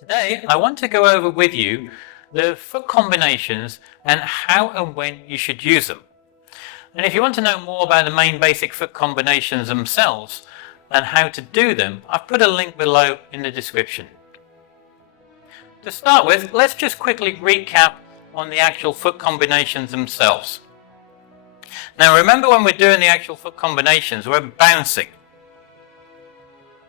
Today, I want to go over with you the foot combinations and how and when you should use them. And if you want to know more about the main basic foot combinations themselves and how to do them, I've put a link below in the description. To start with, let's just quickly recap on the actual foot combinations themselves. Now remember, when we're doing the actual foot combinations, we're bouncing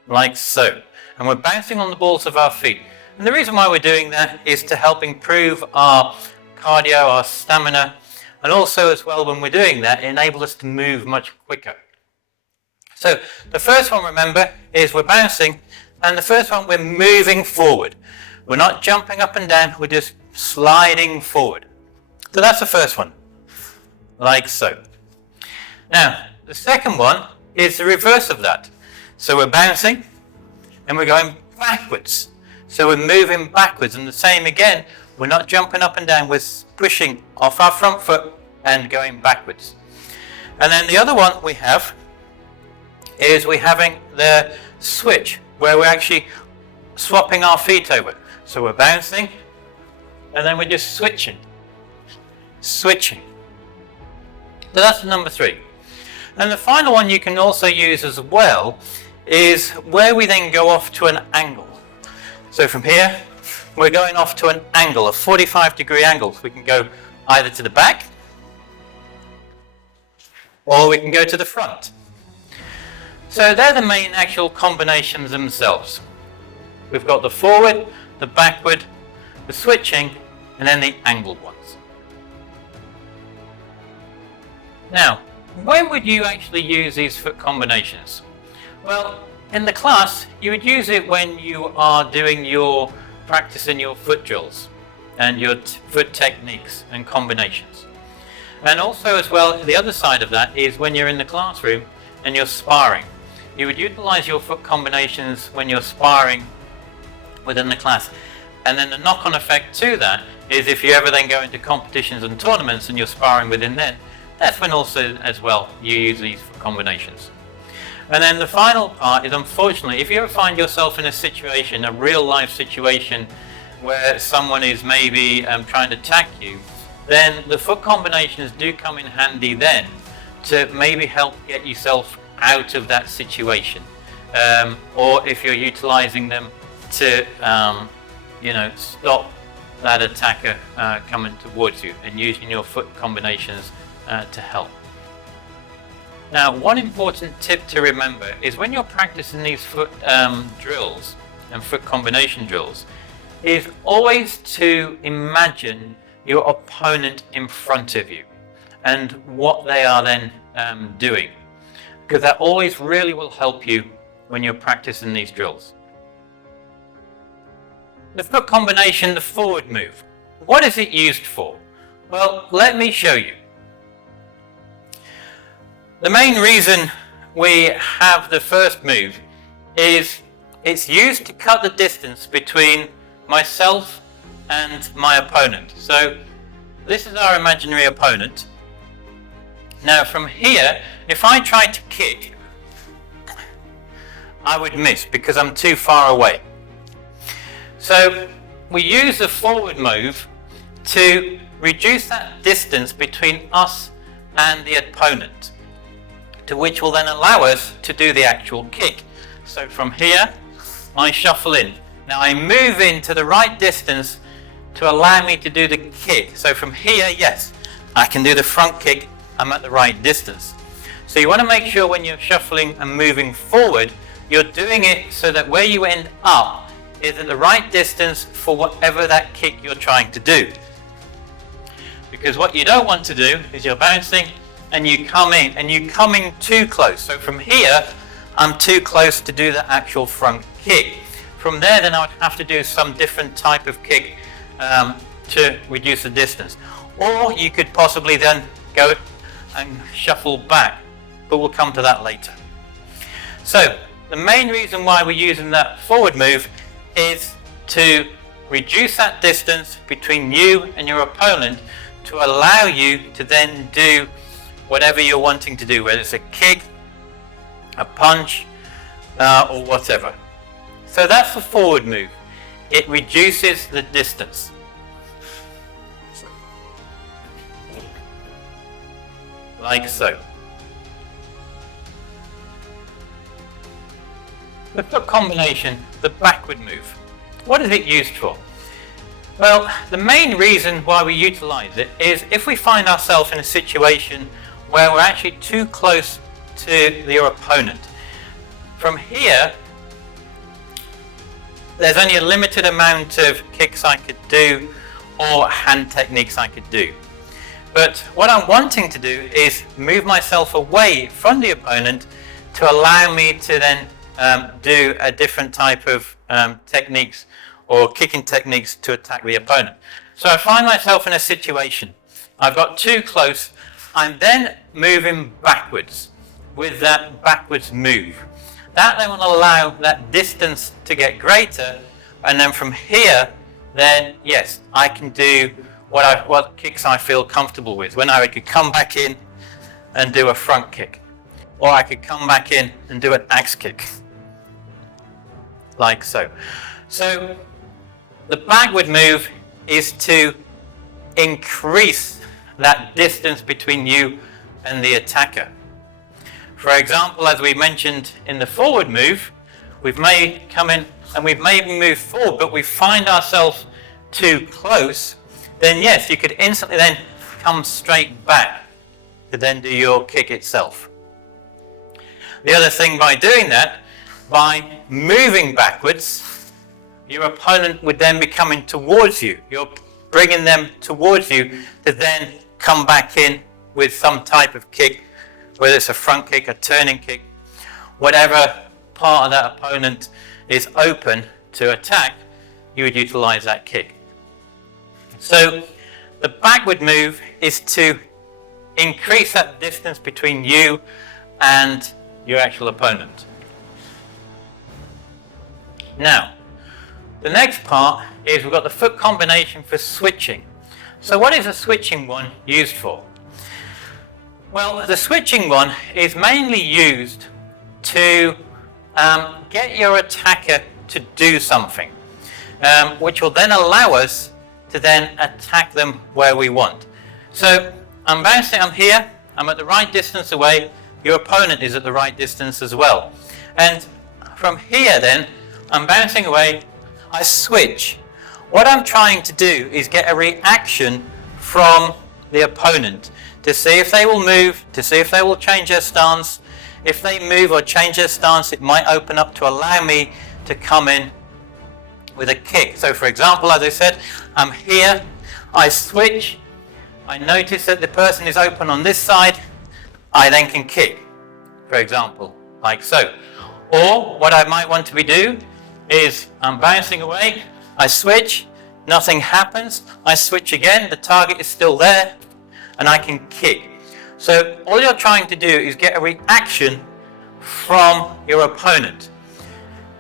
like so, and we're bouncing on the balls of our feet. And the reason why we're doing that is to help improve our cardio, our stamina, and also as well, when we're doing that, it enables us to move much quicker. So the first one, remember, is we're bouncing, and the first one, we're moving forward. We're not jumping up and down, we're just sliding forward. So that's the first one, like so. Now, the second one is the reverse of that. So we're bouncing, and we're going backwards. So we're moving backwards, and the same again, we're not jumping up and down, we're pushing off our front foot and going backwards. And then the other one we have is we're having the switch, where we're actually swapping our feet over. So we're bouncing, and then we're just switching. So that's number 3. And the final one you can also use as well is where we then go off to an angle. So from here, we're going off to an angle, a 45-degree angle. So we can go either to the back, or we can go to the front. So they're the main actual combinations themselves. We've got the forward, the backward, the switching, and then the angled ones. Now, when would you actually use these foot combinations? Well, in the class, you would use it when you are doing your practice in your foot drills and your foot techniques and combinations. And also as well, the other side of that is when you're in the classroom and you're sparring. You would utilize your foot combinations when you're sparring within the class. And then the knock-on effect to that is if you ever then go into competitions and tournaments and you're sparring within then, that's when also as well you use these foot combinations. And then the final part is, unfortunately, if you ever find yourself in a situation, a real life situation, where someone is maybe trying to attack you, then the foot combinations do come in handy then to maybe help get yourself out of that situation. Or if you're utilizing them to, stop that attacker coming towards you, and using your foot combinations to help. Now, one important tip to remember is when you're practicing these foot drills and foot combination drills, is always to imagine your opponent in front of you and what they are then doing, because that always really will help you when you're practicing these drills. The foot combination, the forward move, what is it used for? Well, let me show you. The main reason we have the first move is it's used to cut the distance between myself and my opponent. So this is our imaginary opponent. Now from here, if I tried to kick, I would miss because I'm too far away. So we use the forward move to reduce that distance between us and the opponent, to which will then allow us to do the actual kick. So from here, I shuffle in. Now I move into the right distance to allow me to do the kick. So from here, yes, I can do the front kick, I'm at the right distance. So you want to make sure when you're shuffling and moving forward, you're doing it so that where you end up is at the right distance for whatever that kick you're trying to do. Because what you don't want to do is you're bouncing and you come in, and you come in too close. So from here, I'm too close to do the actual front kick. From there, then I would have to do some different type of kick to reduce the distance. Or you could possibly then go and shuffle back, but we'll come to that later. So the main reason why we're using that forward move is to reduce that distance between you and your opponent, to allow you to then do whatever you're wanting to do, whether it's a kick, a punch, or whatever. So that's the forward move. it reduces the distance. Like so. The foot combination, the backward move. What is it used for? Well, the main reason why we utilize it is if we find ourselves in a situation where we're actually too close to your opponent. From here, there's only a limited amount of kicks I could do or hand techniques I could do. But what I'm wanting to do is move myself away from the opponent to allow me to then do a different type of techniques or kicking techniques to attack the opponent. So I find myself in a situation, I've got too close, I'm then moving backwards with that backwards move. That then will allow that distance to get greater, and then from here, then yes, I can do what kicks I feel comfortable with. When I could come back in and do a front kick, or I could come back in and do an axe kick, like so. So the backward move is to increase that distance between you and the attacker. For example, as we mentioned in the forward move, we've may come in and we've maybe moved forward, but we find ourselves too close, then yes, you could instantly then come straight back to then do your kick itself. The other thing by doing that, by moving backwards, your opponent would then be coming towards you. You're bringing them towards you to then come back in with some type of kick, whether it's a front kick, a turning kick, whatever part of that opponent is open to attack, you would utilize that kick. So the backward move is to increase that distance between you and your actual opponent. Now, the next part is we've got the foot combination for switching. So what is a switching one used for? Well, the switching one is mainly used to get your attacker to do something, which will then allow us to then attack them where we want. So I'm bouncing, I'm here, I'm at the right distance away, your opponent is at the right distance as well. And from here then, I'm bouncing away, I switch. What I'm trying to do is get a reaction from the opponent to see if they will move, to see if they will change their stance. If they move or change their stance, it might open up to allow me to come in with a kick. So for example, as I said, I'm here, I switch, I notice that the person is open on this side, I then can kick, for example, like so. Or what I might want to do is I'm bouncing away, I switch, nothing happens, I switch again, the target is still there, and I can kick. So all you're trying to do is get a reaction from your opponent.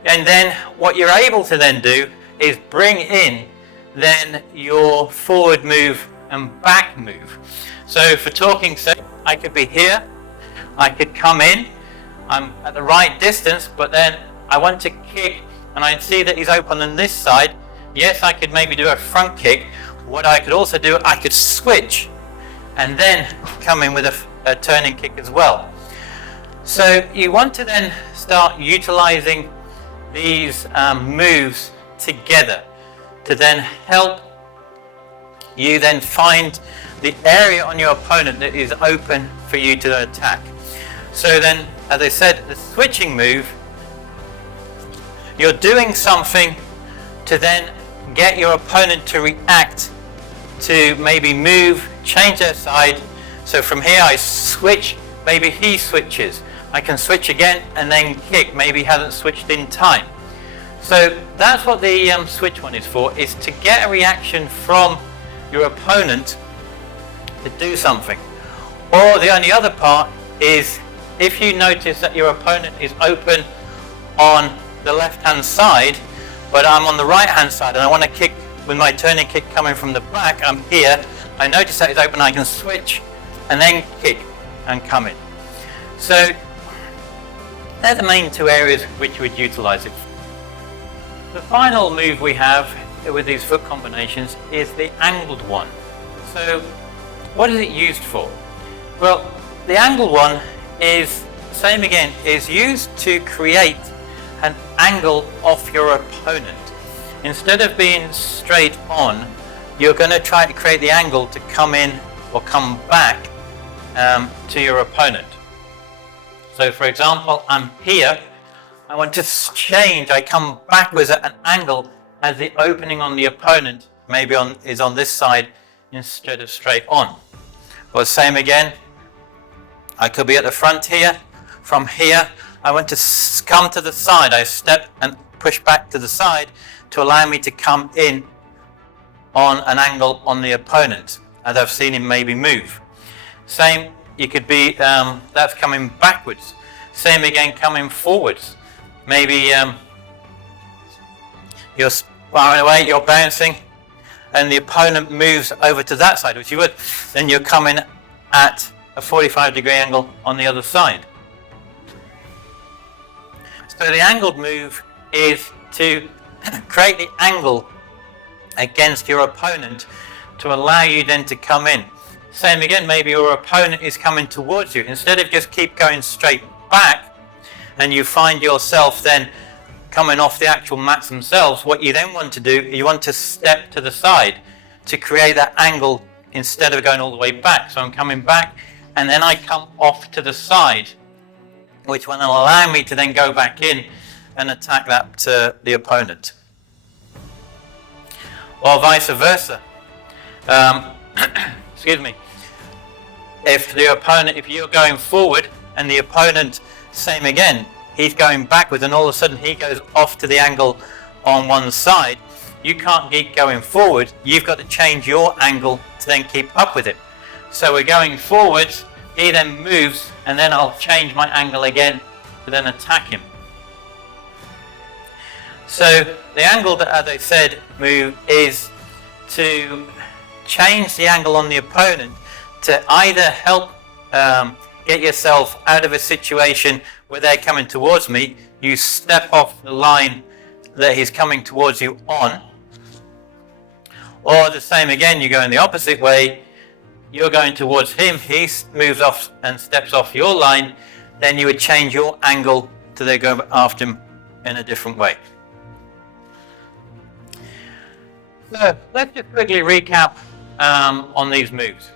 And then what you're able to then do is bring in then your forward move and back move. So for talking sake, I could be here, I could come in, I'm at the right distance, but then I want to kick and I see that he's open on this side. Yes, I could maybe do a front kick. What I could also do, I could switch and then come in with a turning kick as well. So you want to then start utilizing these moves together to then help you then find the area on your opponent that is open for you to attack. So then, as I said, the switching move, you're doing something to then get your opponent to react, to maybe move, change their side. So from here I switch, maybe he switches. I can switch again and then kick, maybe he hasn't switched in time. So that's what the switch one is for, is to get a reaction from your opponent to do something. Or the only other part is if you notice that your opponent is open on the left hand side, but I'm on the right hand side and I want to kick with my turning kick coming from the back, I'm here, I notice that it's open, I can switch and then kick and come in. So they're the main two areas which you would utilize it. The final move we have with these foot combinations is the angled one. So what is it used for? Well, the angled one is, same again, is used to create an angle off your opponent. Instead of being straight on, you're going to try to create the angle to come in or come back to your opponent. So for example, I'm here, I want to change, I come backwards at an angle as the opening on the opponent maybe is on this side instead of straight on. Or same again, I could be at the front here, from here I want to come to the side, I step and push back to the side to allow me to come in on an angle on the opponent, as I've seen him maybe move. Same, you could be, that's coming backwards. Same again, coming forwards. Maybe you're sparring away, you're bouncing, and the opponent moves over to that side, which you would. Then you're coming at a 45-degree angle on the other side. So the angled move is to create the angle against your opponent to allow you then to come in. Same again, maybe your opponent is coming towards you. Instead of just keep going straight back and you find yourself then coming off the actual mats themselves, what you then want to do, you want to step to the side to create that angle instead of going all the way back. So I'm coming back and then I come off to the side, which will allow me to then go back in and attack the opponent. Or vice versa. Excuse me. If you're going forward and the opponent, same again, he's going backwards and all of a sudden he goes off to the angle on one side, you can't keep going forward, you've got to change your angle to then keep up with it. So we're going forwards, he then moves, and then I'll change my angle again to then attack him. So the angle that, as I said, move is to change the angle on the opponent to either help get yourself out of a situation where they're coming towards me, you step off the line that he's coming towards you on, or the same again, you go in the opposite way, you're going towards him, he moves off and steps off your line, then you would change your angle to then go after him in a different way. So let's just quickly recap on these moves.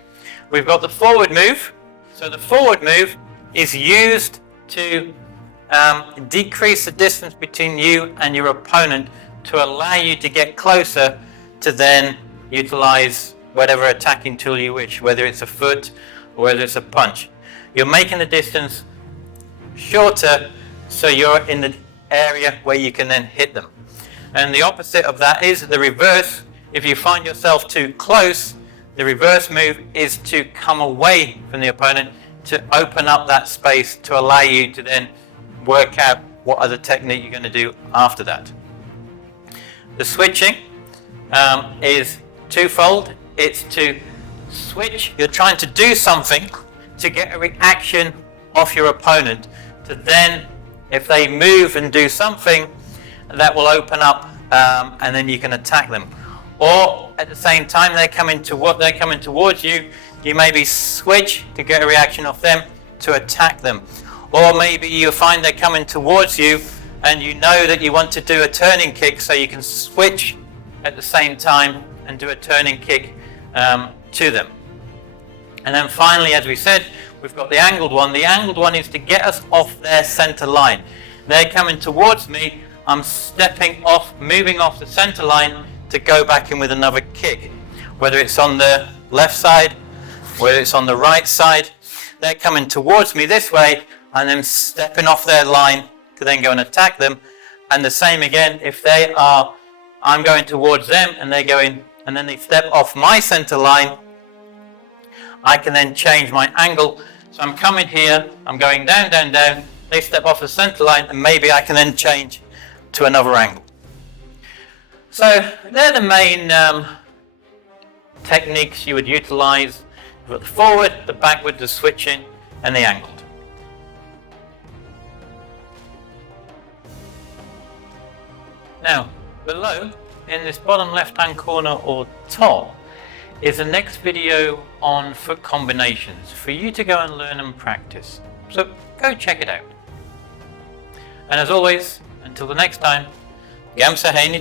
We've got the forward move. So the forward move is used to decrease the distance between you and your opponent to allow you to get closer to then utilize whatever attacking tool you wish, whether it's a foot or whether it's a punch. You're making the distance shorter so you're in the area where you can then hit them. And the opposite of that is the reverse. If you find yourself too close, the reverse move is to come away from the opponent to open up that space to allow you to then work out what other technique you're going to do after that. The switching is twofold. It's to switch. You're trying to do something to get a reaction off your opponent to then, if they move and do something, that will open up and then you can attack them. Or at the same time they're coming towards you, you maybe switch to get a reaction off them to attack them. Or maybe you find they're coming towards you and you know that you want to do a turning kick, so you can switch at the same time and do a turning kick to them. And then finally, as we said, we've got the angled one. The angled one is to get us off their center line. They're coming towards me, I'm stepping off, moving off the center line to go back in with another kick. Whether it's on the left side, whether it's on the right side, they're coming towards me this way, and then stepping off their line to then go and attack them. And the same again, if I'm going towards them and they're going, and then they step off my center line, I can then change my angle. So I'm coming here, I'm going down, down, down, they step off the center line, and maybe I can then change to another angle. So they're the main techniques you would utilize. You've got the forward, the backward, the switching, and the angled. Now, Below, in this bottom left hand corner or top, is the next video on foot combinations for you to go and learn and practice. So go check it out. And as always, until the next time, Gam Sa Hae Ni.